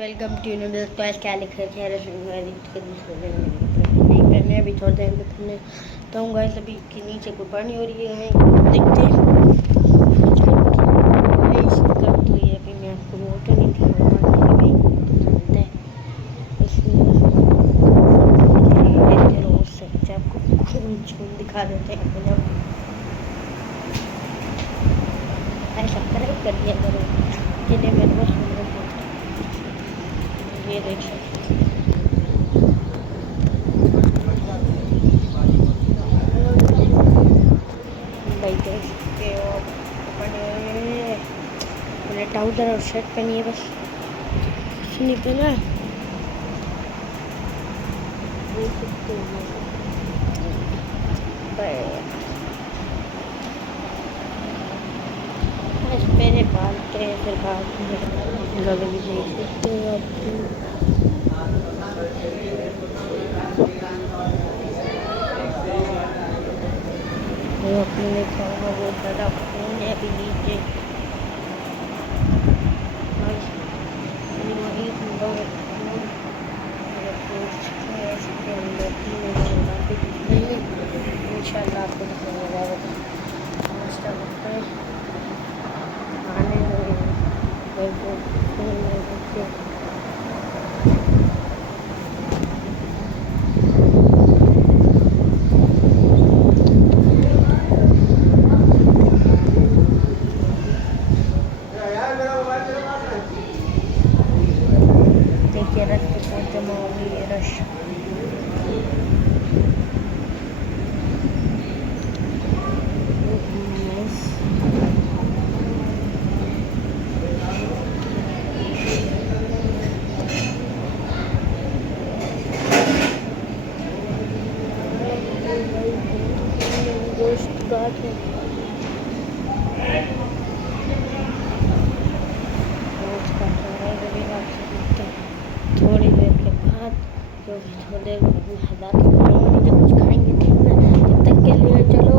Welcome to new class. क्या लिखा है मैं अभी थोड़ी देर में पढ़ने तो हूँ गाइस। अभी के नीचे कोई पानी हो रही है, देखते हैं। तो ये अभी मैं आपको मोटर नहीं दिखाऊंगा, इसलिए आपको दिखा देते हैं। ऐसा कर दिया करो जिन्हें मेरे को सुंदर ये देखिए भाई देख सकते हो मैंने ट्राउज़र और शर्ट पहनी है, बस कुछ नहीं पहना। देख सकते हो बस मेरे बाल के फिर बाल गले भी देख सकते हो आप। अपने खाना बहुत ज़्यादा खून है अभी नीचे। इंशाल्लाह आपको देखिए रश बहुत जमा हो गई है, रश थोड़ी देर के बाद जो थोड़ी देर हालात कुछ खाएंगे, ठीक है। तब तक के लिए चलो।